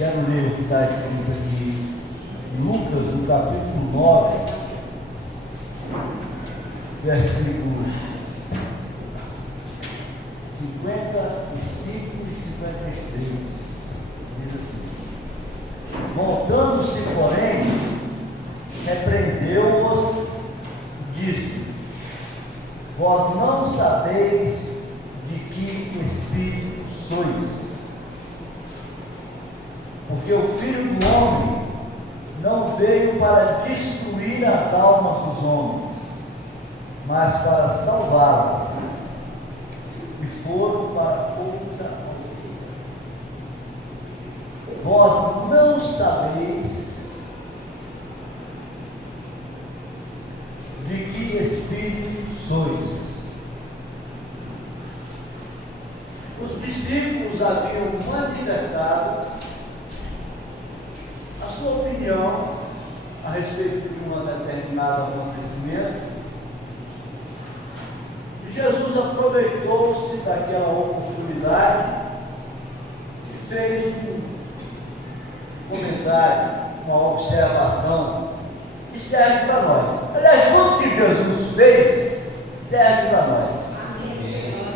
Quero ler o que está escrito aqui em Lucas, no capítulo 9, versículo 55 e 56. Diz assim: voltando-se, porém, repreendeu-os, disse: vós não sabeis de que espírito sois, porque o Filho do Homem não veio para destruir as almas dos homens, mas para salvá-las. E foram para outra aldeia. Vós não sabeis de que espírito sois. Os discípulos haviam manifestado a sua opinião a respeito de um determinado acontecimento, e Jesus aproveitou-se daquela oportunidade e fez um comentário, uma observação que serve para nós. Aliás, tudo que Jesus fez serve para nós.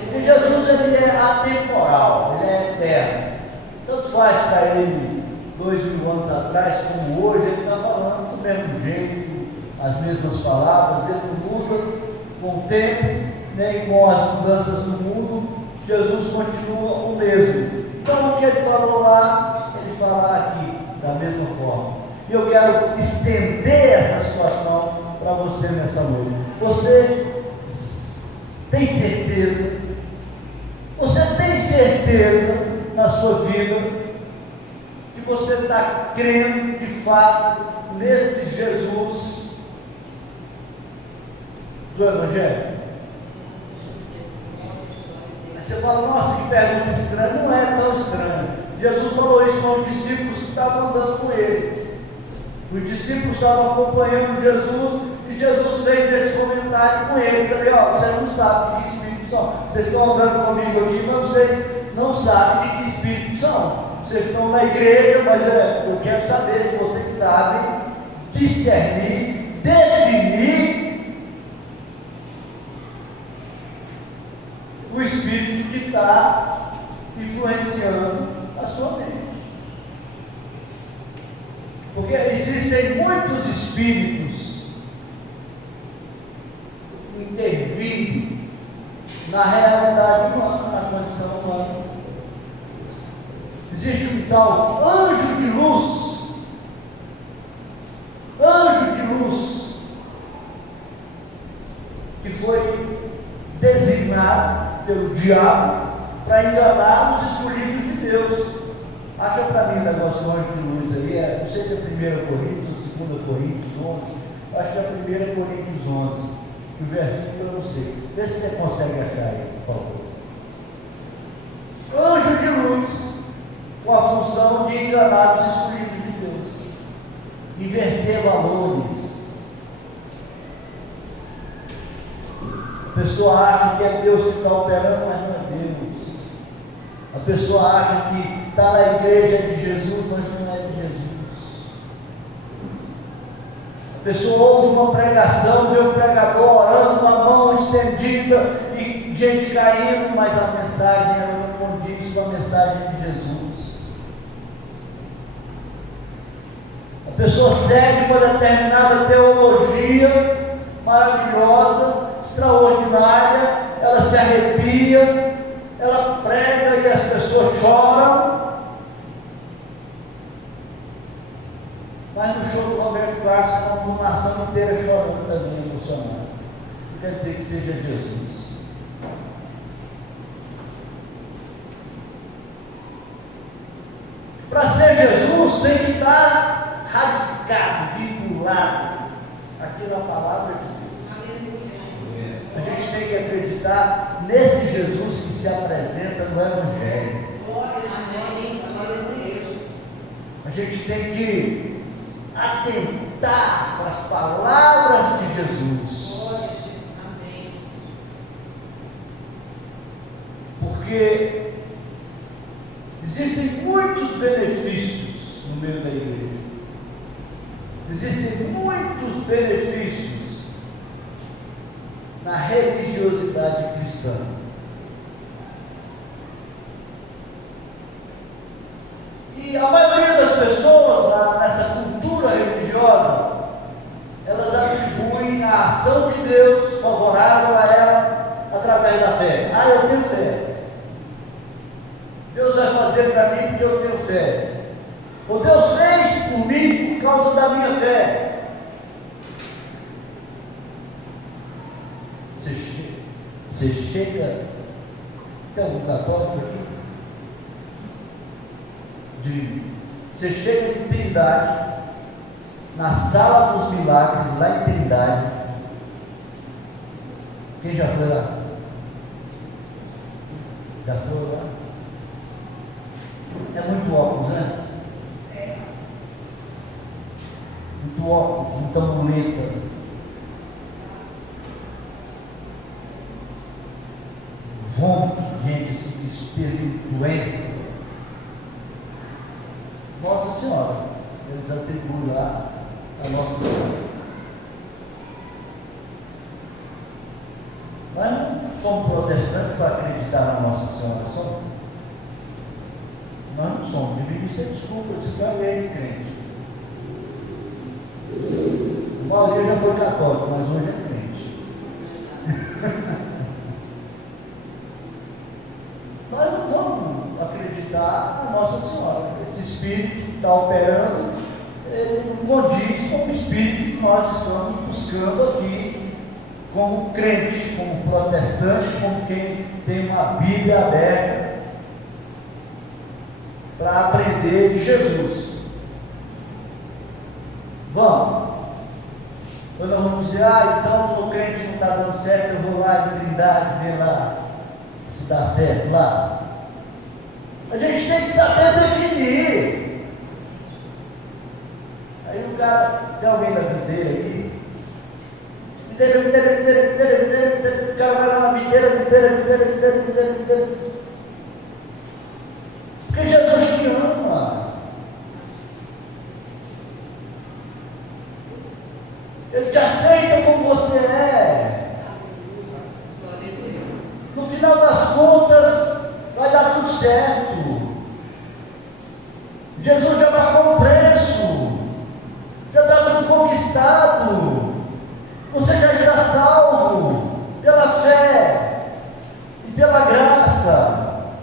Porque Jesus ele é atemporal, ele é eterno. Tanto faz para ele 2000 anos atrás, como hoje, ele está falando do mesmo jeito, as mesmas palavras, ele não muda com o tempo, nem com as mudanças no mundo. Jesus continua o mesmo. Então, o que ele falou lá, ele fala aqui, da mesma forma. E eu quero estender essa situação para você nessa noite. Você tem certeza? Você tem certeza na sua vida que você está crendo de fato nesse Jesus do Evangelho? Você fala: nossa, que pergunta estranha. Não é tão estranha. Jesus falou isso com os discípulos que estavam andando com ele. Os discípulos estavam acompanhando Jesus e Jesus fez esse comentário com eles. Falei: ó, vocês não sabem de que espírito são. Vocês estão andando comigo aqui, mas vocês não sabem de que espírito são. Vocês estão na igreja, mas eu quero saber se vocês sabem discernir, definir o espírito que está influenciando a sua mente. Porque existem muitos espíritos intervindo na realidade humana, na condição humana. Existe um tal anjo de luz, que foi designado pelo diabo para enganar os escolhidos de Deus. Acha para mim o negócio do anjo de luz aí, não sei se é 1 Coríntios ou 2 Coríntios 11, acho que é 1 Coríntios 11, o versículo eu não sei, vê se você consegue achar aí, por favor. Anjo de luz, com a função de enganar os escolhidos de Deus, inverter valores. A pessoa acha que é Deus que está operando, mas não é Deus. A pessoa acha que está na igreja de Jesus, mas não é de Jesus. A pessoa ouve uma pregação, vê o pregador orando com a mão estendida e gente caindo, mas a mensagem ela não condiz com a mensagem de Jesus. A pessoa segue uma determinada teologia maravilhosa, extraordinária, ela se arrepia, ela prega e as pessoas choram, mas no show do Roberto Carlos, com a nação inteira chorando também, emocionada. Não quer dizer que seja Jesus. Para ser Jesus tem que estar radicado, vinculado aqui na palavra de Deus. A gente tem que acreditar nesse Jesus que se apresenta no Evangelho. A gente tem que atentar para as palavras de Jesus. Porque existem muitos benefícios no meio da igreja. Existem muitos benefícios na religiosidade cristã. E a maioria das pessoas, nessa cultura religiosa, elas atribuem a ação de Deus favorável a ela através da fé. Ah, eu tenho fé. Deus vai fazer para mim porque eu tenho fé. Ou Deus fez por mim por causa da minha fé. Você chega, tem algum católico aqui? Você chega em Trindade, na sala dos milagres, lá em Trindade. Quem já foi lá? Já foi lá? É muito óculos, né? Muito óculos, muita muleta. Vômito, gente, esse espelho, doença. Nossa Senhora, eles atribuem lá a Nossa Senhora. Nós não somos protestantes para acreditar na Nossa Senhora, somos. Nós não somos, deveria ser desculpa, esse cara é crente. A maioria já foi católico, mas hoje é crente. Nós não vamos acreditar na Nossa Senhora. Esse espírito está operando, ele não condiz com o espírito que nós estamos buscando aqui, como crente, como protestante, como quem tem uma Bíblia aberta para aprender de Jesus. Vamos. Quando nós vamos dizer, então o crente não está dando certo, eu vou lá em Trindade ver lá se dá certo lá. A gente tem que saber definir. Aí o cara, tem alguém da videira aí? O cara vai lá na videira. Porque Jesus te ama. Ele te aceita como você é. No final das contas, vai dar tudo certo. Jesus já pagou o preço, já está tudo conquistado. Você já está salvo pela fé e pela graça.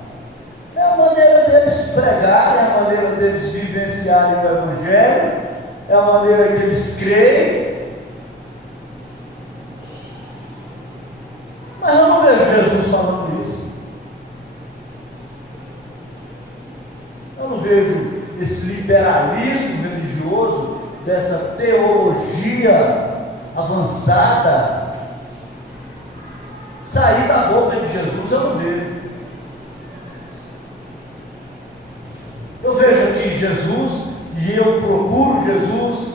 É a maneira deles pregarem, é a maneira deles vivenciarem o Evangelho, é a maneira que eles creem. Mas eu não vejo Jesus falando isso. Eu não vejo esse liberalismo religioso, dessa teologia avançada sair da boca de Jesus. Eu não vejo. Eu vejo aqui Jesus, e eu procuro Jesus,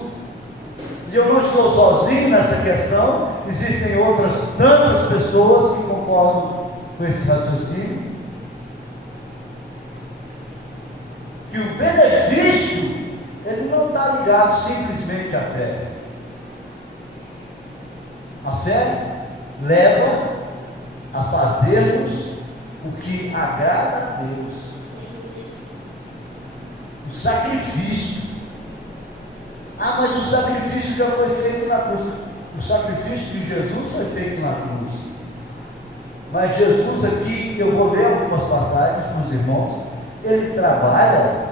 e eu não estou sozinho nessa questão. Existem outras tantas pessoas que concordam com esse raciocínio, que o benefício, ele não está ligado simplesmente à fé. A fé leva a fazermos o que agrada a Deus. O sacrifício. Mas o sacrifício já foi feito na cruz. O sacrifício de Jesus foi feito na cruz. Mas Jesus aqui, eu vou ler algumas passagens para os irmãos. Ele trabalha,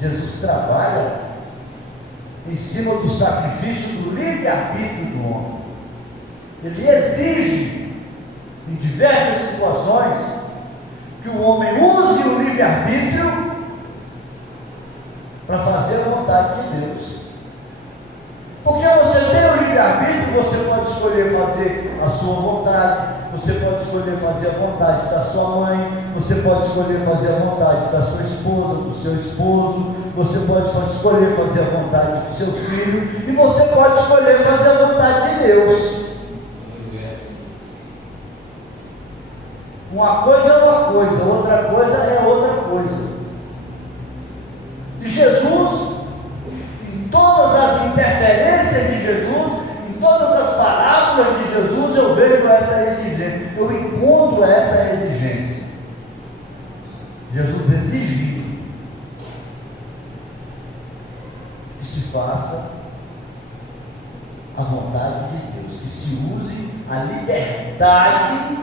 Jesus trabalha em cima do sacrifício do livre-arbítrio do homem. Ele exige, em diversas situações, que o homem use o livre-arbítrio para fazer a vontade de Deus. Porque você tem o livre-arbítrio, você pode escolher fazer a sua vontade, você pode escolher fazer a vontade da sua mãe, você pode escolher fazer a vontade da sua esposa, do seu esposo, você pode escolher fazer a vontade do seu filho, e você pode escolher fazer a vontade de Deus. Uma coisa é uma coisa, outra coisa é outra coisa. E Jesus palavras de Jesus eu vejo essa exigência, eu encontro essa exigência. Jesus exigiu que se faça a vontade de Deus, que se use a liberdade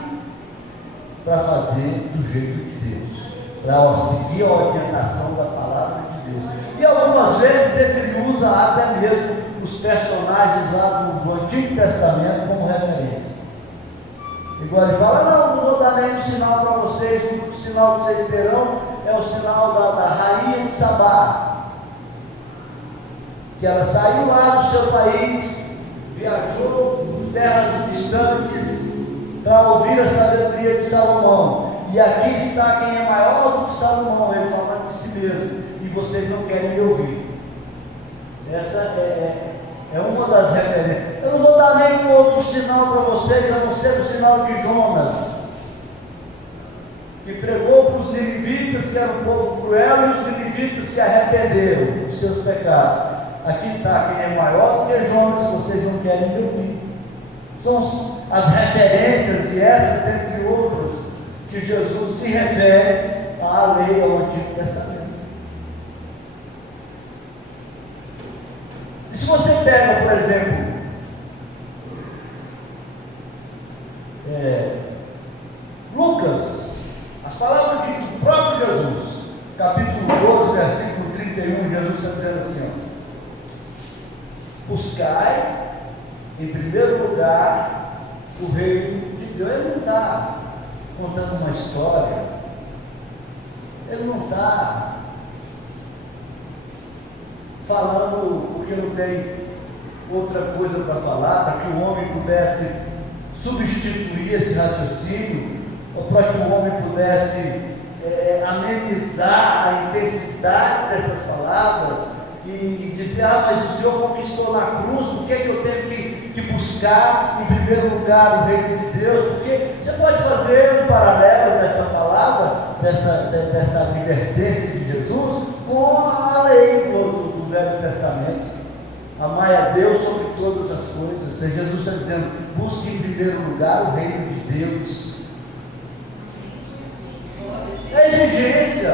para fazer do jeito de Deus, para seguir a orientação da palavra de Deus. E algumas vezes ele usa até mesmo os personagens lá do Antigo Testamento como referência. Igual ele fala, não vou dar nenhum sinal para vocês, o sinal que vocês terão é o sinal da rainha de Sabá, que ela saiu lá do seu país, viajou por terras distantes para ouvir a sabedoria de Salomão. E aqui está quem é maior do que Salomão, ele falando de si mesmo, e vocês não querem me ouvir. Essa é uma das referências. Eu não vou dar nenhum outro sinal para vocês, a não ser o sinal de Jonas, que pregou para os ninivitas, que era um povo cruel, e os ninivitas se arrependeram dos seus pecados. Aqui está quem é maior do que Jonas, vocês não querem me ouvir. São as referências, e essas, entre outras, que Jesus se refere à lei, ao Antigo Testamento. E se você pega, por exemplo, Lucas, as palavras do próprio Jesus, capítulo 12, versículo 31, Jesus está dizendo assim, ó: buscai em primeiro lugar o reino de Deus. Ele não está contando uma história, ele não está falando porque não tem outra coisa para falar, para que o homem pudesse substituir esse raciocínio, ou para que o homem pudesse amenizar a intensidade dessas palavras e dizer, mas o Senhor conquistou na cruz, por que eu tenho que buscar em primeiro lugar o reino de Deus? Porque você pode fazer um paralelo dessa palavra, dessa advertência de Jesus, com a lei do Velho Testamento. Amai a Deus sobre todas as coisas. E Jesus está dizendo, busque em primeiro lugar o reino de Deus. É exigência,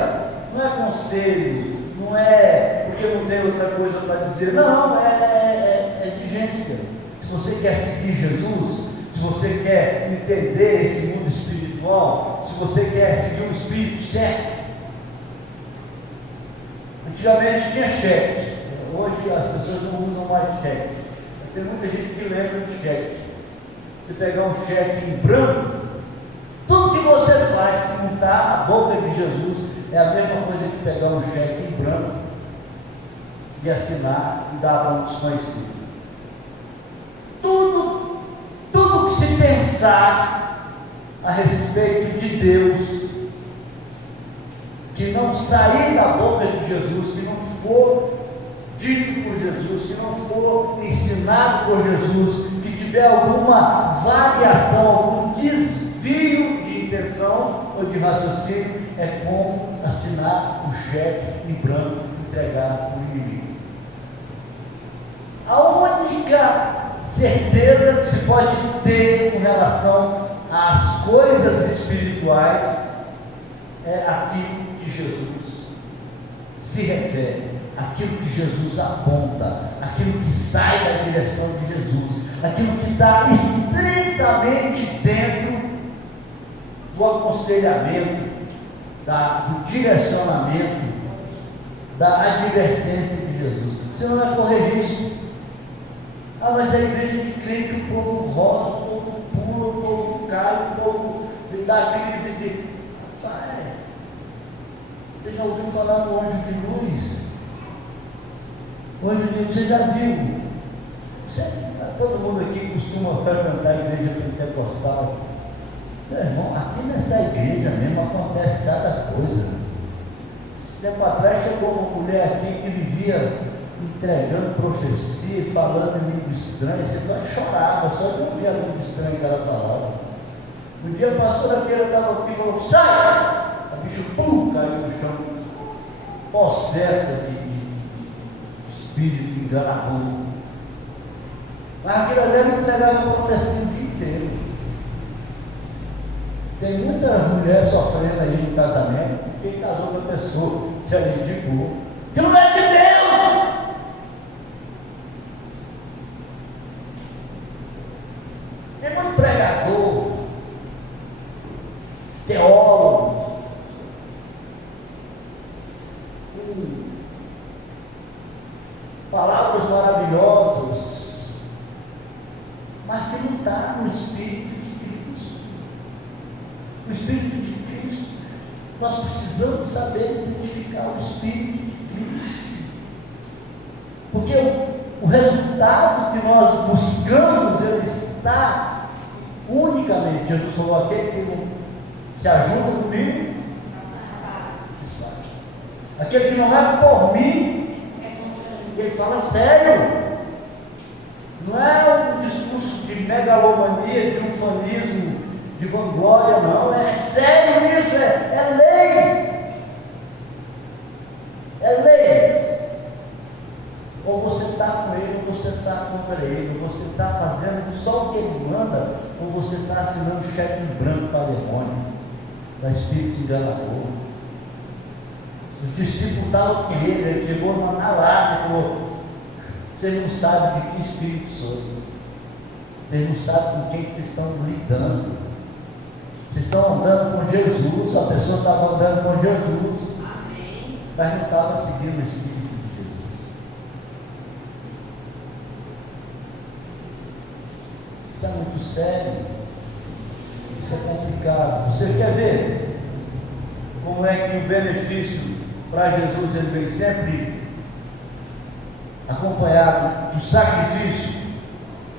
não é conselho, não é porque não tem outra coisa para dizer, não, é exigência. Se você quer seguir Jesus, se você quer entender esse mundo espiritual, se você quer seguir o Espírito certo. Antigamente tinha cheque, hoje as pessoas não usam mais cheque. Tem muita gente que lembra de cheque. Você pegar um cheque em branco, tudo que você faz que não está na boca de Jesus é a mesma coisa que pegar um cheque em branco e assinar e dar para um desconhecido. Tudo que se pensar a respeito de Deus, que não sair da boca de Jesus, que não for dito por Jesus, que não for ensinado por Jesus, que tiver alguma variação, algum desvio de intenção ou de raciocínio, é como assinar um cheque em branco e entregar para o inimigo. A única certeza que se pode ter com relação às coisas espirituais é aquilo que Jesus se refere, aquilo que Jesus aponta, aquilo que sai da direção de Jesus, aquilo que está estritamente dentro do aconselhamento, do direcionamento, da advertência de Jesus. Você não vai correr risco. Mas a igreja de crente, o povo roda, o povo pula, o povo cai, o povo dá crise de... Rapaz, você já ouviu falar no anjo de luz? O anjo de luz, você já viu? Todo mundo aqui costuma frequentar a igreja pentecostal. Meu irmão, aqui nessa igreja mesmo acontece cada coisa. Esse tempo atrás chegou uma mulher aqui que vivia entregando profecia, falando em língua estranha. Você chorava só de ouvir a língua estranha que ela falava. Um dia a pastora Keira estava aqui e falou, sai! A bicho caiu no chão, possessa de espírito enganoso. Mas aquilo ali não entregava a profecia o dia inteiro. Tem muita mulher sofrendo aí no casamento, porque casou com a pessoa que a gente indicou. Que não é de Deus! Tem muito pregador, teólogo, palavras maravilhosas, mas que não está no Espírito de Cristo. O Espírito de Cristo, nós precisamos saber identificar o Espírito de Cristo, porque o resultado que nós buscamos, ele está unicamente, Jesus falou, aquele que não se ajuda comigo, se espalha. Aquele que não é por mim, ele fala sério. Não é um discurso de megalomania, de ufanismo, de vanglória, não. É sério isso, é lei. É lei. Ou você está com ele, ou você está contra ele, ou você está fazendo só o que ele manda, ou você está assinando cheque em branco para demônio, para espírito enganador. Os discípulos estavam com ele chegou na lata e falou: vocês não sabem de que espírito sois, vocês não sabem com quem vocês estão lidando. Vocês estão andando com Jesus, a pessoa estava andando com Jesus, amém, mas não estava seguindo o Espírito de Jesus. Isso é muito sério, isso é complicado. Você quer ver como é que o benefício para Jesus ele vem sempre acompanhado do sacrifício?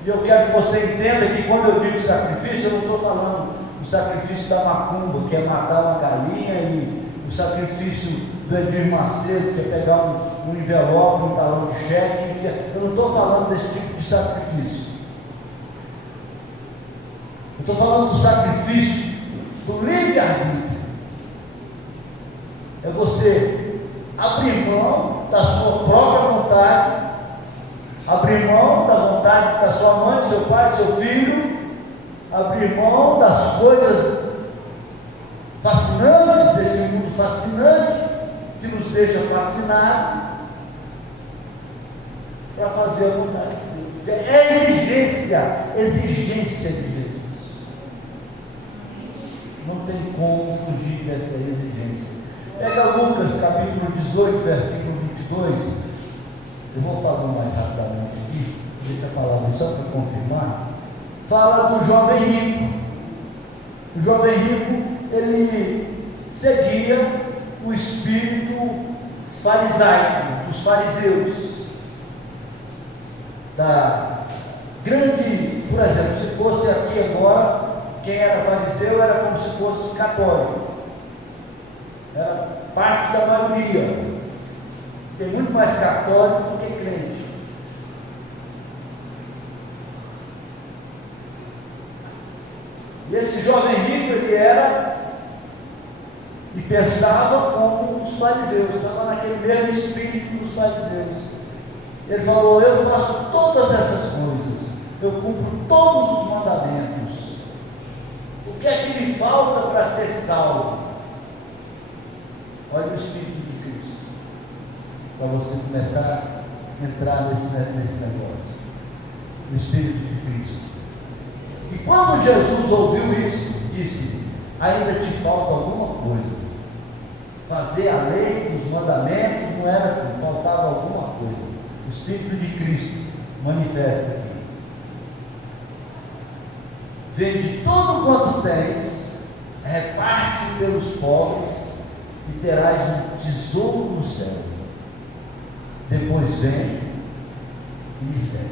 E eu quero que você entenda que quando eu digo sacrifício, eu não estou falando o sacrifício da macumba, que é matar uma galinha, e o sacrifício do Edir Macedo, que é pegar um envelope, um talão de cheque. Eu não estou falando desse tipo de sacrifício. Eu estou falando do sacrifício do livre-arbítrio. É você abrir mão da sua própria vontade, abrir mão da vontade da sua mãe, do seu pai, do seu filho, abrir mão das coisas fascinantes desse mundo fascinante, que nos deixa fascinados, para fazer a vontade de Deus. É exigência de Jesus. Não tem como fugir dessa exigência. Pega Lucas capítulo 18, versículo 22. Eu vou falar mais rapidamente aqui, deixa a palavra só para confirmar. Fala do jovem rico. O jovem rico, ele seguia o espírito farisaico, dos fariseus. Da grande, por exemplo, se fosse aqui agora, quem era fariseu era como se fosse católico. Era parte da maioria. Tem muito mais católico do que crente. E esse jovem rico, ele era e pensava como os fariseus, estava naquele mesmo espírito dos fariseus. Ele falou: eu faço todas essas coisas, eu cumpro todos os mandamentos. O que é que me falta para ser salvo? Olha o Espírito de Cristo, para você começar a entrar nesse negócio. O Espírito de Cristo. E quando Jesus ouviu isso, disse: ainda te falta alguma coisa. Fazer a lei, os mandamentos, não era tudo, faltava alguma coisa. O Espírito de Cristo manifesta aqui. Vende tudo quanto tens, reparte pelos pobres, e terás um tesouro no céu. Depois vem e segue.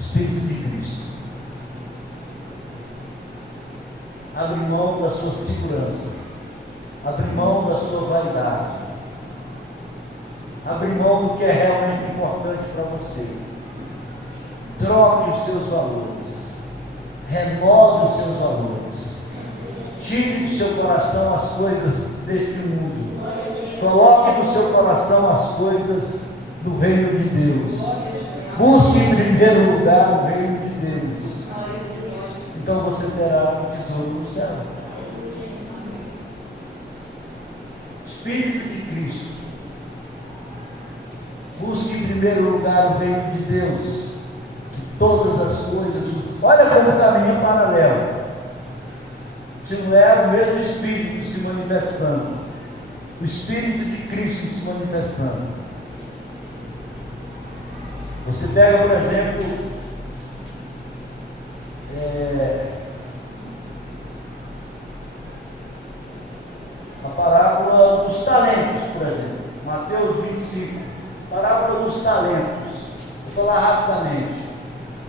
Espírito de Cristo. Abre mão da sua segurança, abre mão da sua vaidade, abre mão do que é realmente importante para você. Troque os seus valores, renove os seus valores, tire do seu coração as coisas deste mundo, coloque no seu coração as coisas do reino de Deus. Busque em primeiro lugar o reino de Deus. Então você terá um tesouro no céu. Espírito de Cristo. Busque em primeiro lugar o reino de Deus. Todas as coisas. Olha como o caminho paralelo. Se não é o mesmo Espírito se manifestando, o Espírito de Cristo se manifestando. Você pega, por exemplo, a parábola dos talentos, por exemplo, Mateus 25, parábola dos talentos. Vou falar rapidamente.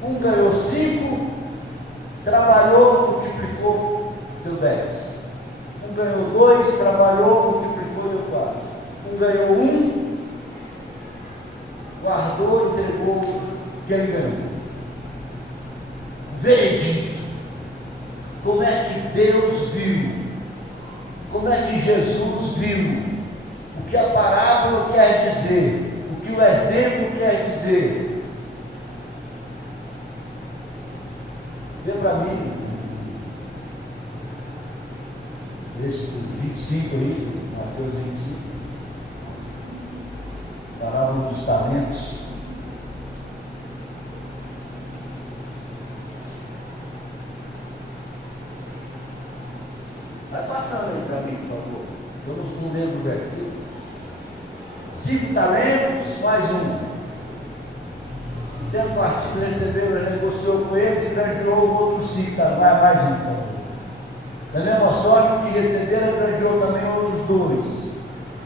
Um ganhou 5, trabalhou, multiplicou, deu 10. Um ganhou 2, trabalhou, multiplicou, deu 4. Um ganhou 1, guardou, entregou, e ele ganhou. Veredito. Como é que Deus viu? Como é que Jesus viu? O que a parábola quer dizer? O que o exemplo quer dizer? Vê para mim, esse 25 aí, Mateus 25, parábola dos talentos. Vai passando aí para mim, por favor. Eu não lembro o versículo. 5 talentos mais 1. Tendo partido, recebeu, ele negociou com eles e granjeou outros 5, mais 1, por favor. Da mesma sorte, o que receberam, granjeou também outros 2.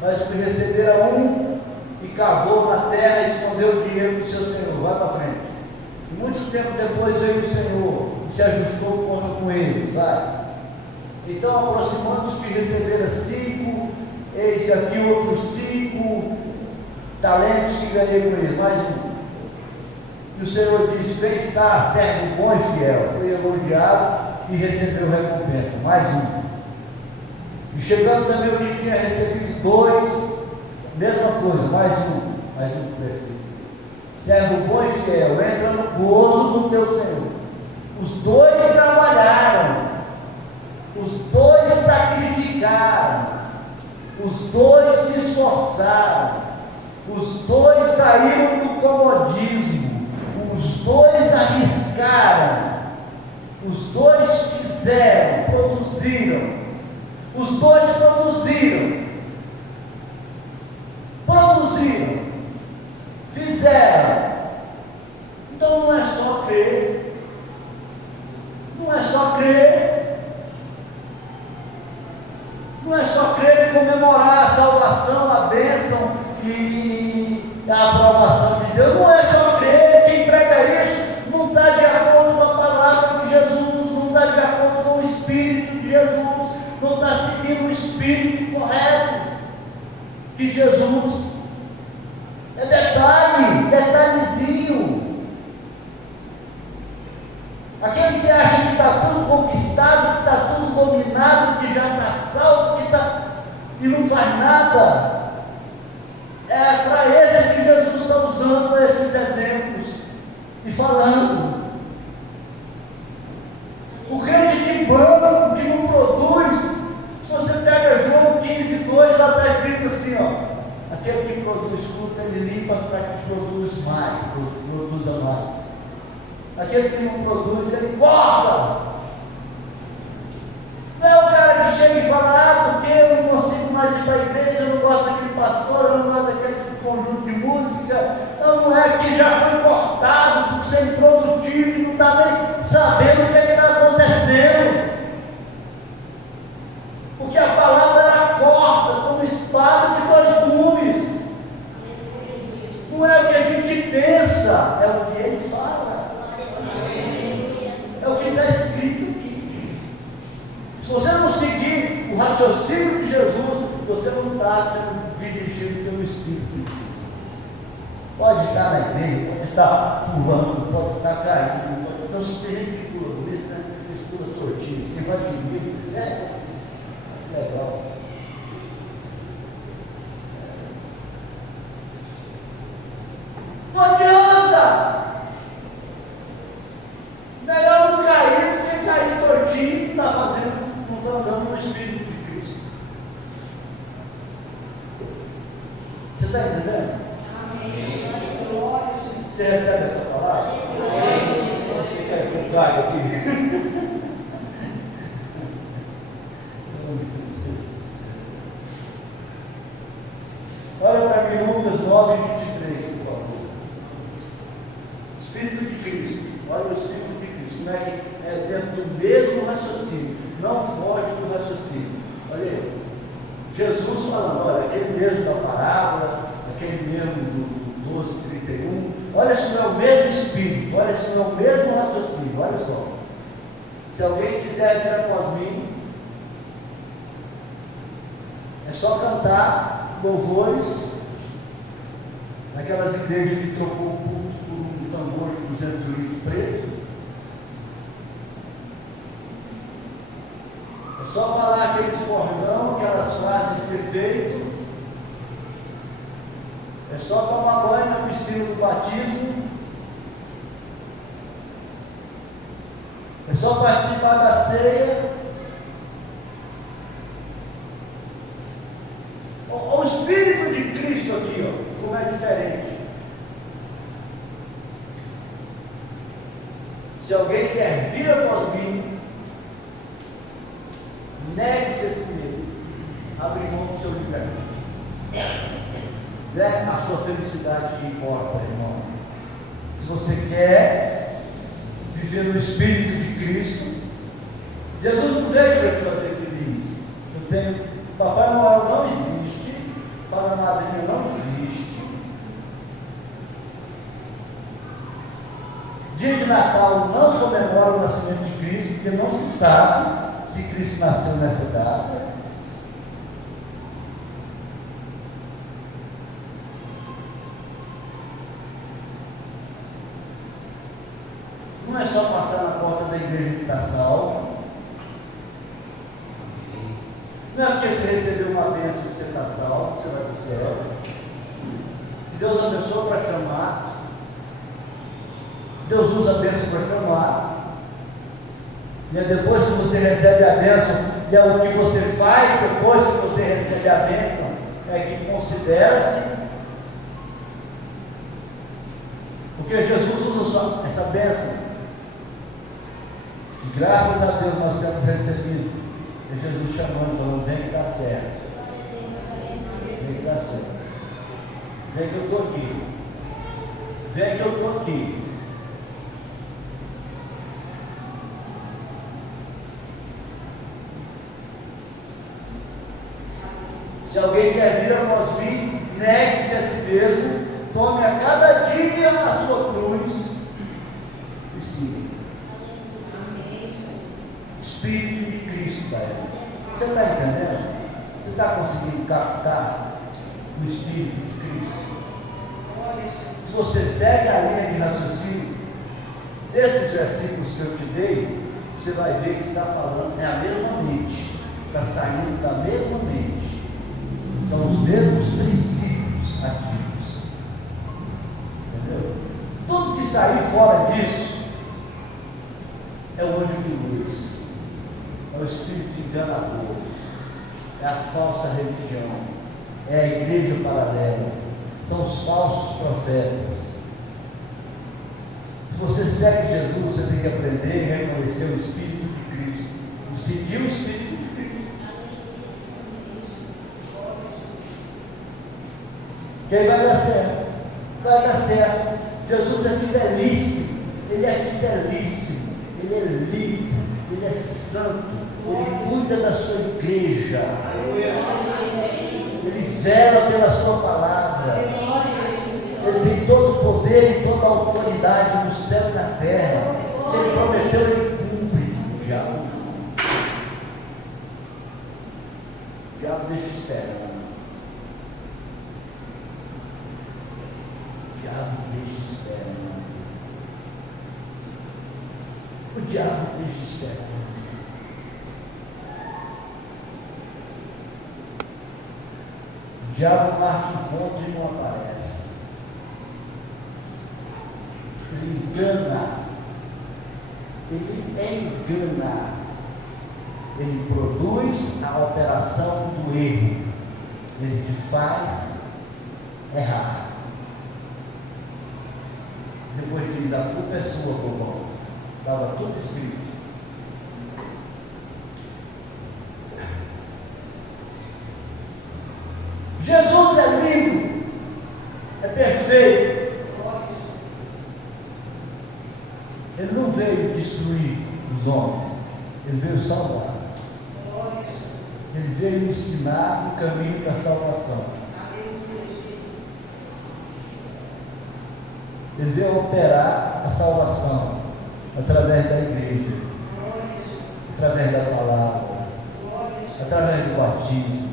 Mas o que receberam 1 e cavou na terra e escondeu o dinheiro do seu senhor. Vai para frente. E muito tempo depois veio o Senhor e se ajustou contra com eles. Vai. Então, aproximando os que receberam 5, eis aqui outros 5 talentos que ganhei com eles, mais 1. E o Senhor diz: bem está, servo bom e fiel, foi elogiado e recebeu recompensa, mais 1. E chegando também o que tinha recebido 2, mesma coisa, mais 1 versículo. Servo bom e fiel, entra no gozo do teu Senhor. Os 2 trabalharam, os 2 sacrificaram, os 2 se esforçaram, os 2 saíram do comodismo, os 2 arriscaram, os 2 fizeram, produziram, os 2 produziram, fizeram. Então não é só crer, não é só crer, não é só crer e comemorar a salvação, a bênção e a aprovação de Deus. Não é só crer. Quem prega isso não está de acordo com a palavra de Jesus, não está de acordo com o Espírito de Jesus, não está seguindo o Espírito correto de Jesus. É detalhezinho. Aquele que acha que está tudo conquistado, que está tudo dominado, que já está salvo, e não faz nada. É para esse que Jesus está usando esses exemplos e falando. O crente que vão, que não produz, se você pega João 15:2, lá está escrito assim, ó: aquele que produz fruta, ele limpa para que produza mais. Aquele que não produz, ele corta. Não é o cara que chega e fala: porque eu não consigo mais ir para a igreja, eu não gosto daquele pastor, eu não gosto daquele conjunto de música. Não é que já foi cortado por ser improdutivo e não está nem sabendo o que está acontecendo. Porque a palavra era corta, como espada de 2 gumes. Não é o que a gente pensa, é o que ele fala. É o que está escrito aqui. Se você não seguir o raciocínio de Jesus, você não está sendo dirigido pelo Espírito de Jesus. Pode estar na igreja, pode estar pulando, pode estar caindo, pode... Então, se tem gente que pula bonito, né? Eles pulam tortinho, você vai de legal. Não adianta! Você está entendendo? Você recebe essa palavra? Você quer que eu caia aqui? Olha para mim, Lucas 9:23, por favor. Espírito de Cristo. Olha o Espírito de Cristo. Como é que é dentro do mesmo raciocínio. Não foge do raciocínio. Olha aí. Jesus falando, olha, aquele mesmo da parábola, aquele mesmo do 12:31. Olha se não é o mesmo Espírito. Olha se não é o mesmo raciocínio. Olha só. Se alguém quiser vir após mim, é só cantar louvores naquelas igrejas que trocou o culto por um tambor de 200 litros preto. É só falar aqueles bordão, aquelas frases de efeito. É só tomar banho na piscina do batismo. É só participar da ceia. O Espírito de Cristo aqui, ó, como é diferente. Se alguém quer vir após mim, negue-se a si mesmo, abre mão do seu livre-arbítrio. É a sua felicidade que importa, irmão. Se você quer viver no Espírito de Cristo, Jesus não veio para te fazer feliz. Papai Noel não existe, Fada Madrinha não existe, dia de Natal não comemora o nascimento de Cristo, porque não se sabe se Cristo nasceu nessa data. Não é só passar na porta da igreja que está salvo. Não é porque você recebeu uma bênção que você está salvo, que você vai para o céu. Deus abençoa para chamar. Deus usa a bênção para chamar. E é depois que você recebe a bênção, e é o que você faz depois que você recebe a bênção, é que considera-se. Porque Jesus usa essa bênção. E graças a Deus nós temos recebido. É Jesus chamando, falando, vem que dá certo. Vem que dá certo. Vem que eu estou aqui. Vem que eu estou aqui. Se alguém quer vir após mim, negue-se a si mesmo, tome a cada dia a sua cruz e siga. Espírito de Cristo, Pai. Você está entendendo? Você está conseguindo captar o Espírito de Cristo? Se você segue a linha de raciocínio desses versículos que eu te dei, você vai ver que está falando, é a mesma mente, está saindo da mesma mente. São os mesmos princípios ativos. Entendeu? Tudo que sair fora disso é o anjo de luz, é o espírito enganador, é a falsa religião, é a igreja paralela, são os falsos profetas. Se você segue Jesus, você tem que aprender e reconhecer o Espírito de Cristo e seguir o Espírito de Cristo. Que aí vai dar certo, vai dar certo. Jesus é fidelíssimo, Ele é fidelíssimo, Ele é livre, Ele é santo, Ele cuida da sua igreja, Ele vela pela sua palavra, Ele tem todo o poder e toda a autoridade no céu e na terra. Se Ele prometeu, Ele cumpre. O diabo deixa esperar. O diabo deixa esperar. O diabo deixa esperar. O diabo marca um ponto e não aparece. Ele engana. Ele engana. Ele produz a operação do erro. Ele te faz errar. Depois diz, a culpa é sua, bobão. Estava tudo escrito. Jesus é lindo, é perfeito. Ele não veio destruir os homens, ele veio salvar. Ele veio ensinar o caminho da salvação. Ele veio operar a salvação através da igreja, através da palavra, através do batismo,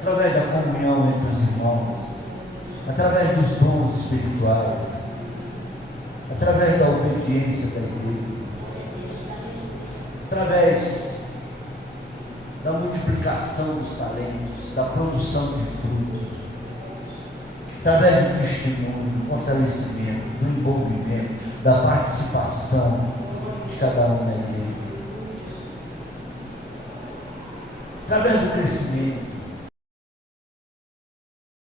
através da comunhão entre os irmãos, através dos dons espirituais, através da obediência da igreja, através da multiplicação dos talentos, da produção de frutos, através do testemunho, do fortalecimento, do envolvimento, da participação de cada um na igreja, através do crescimento.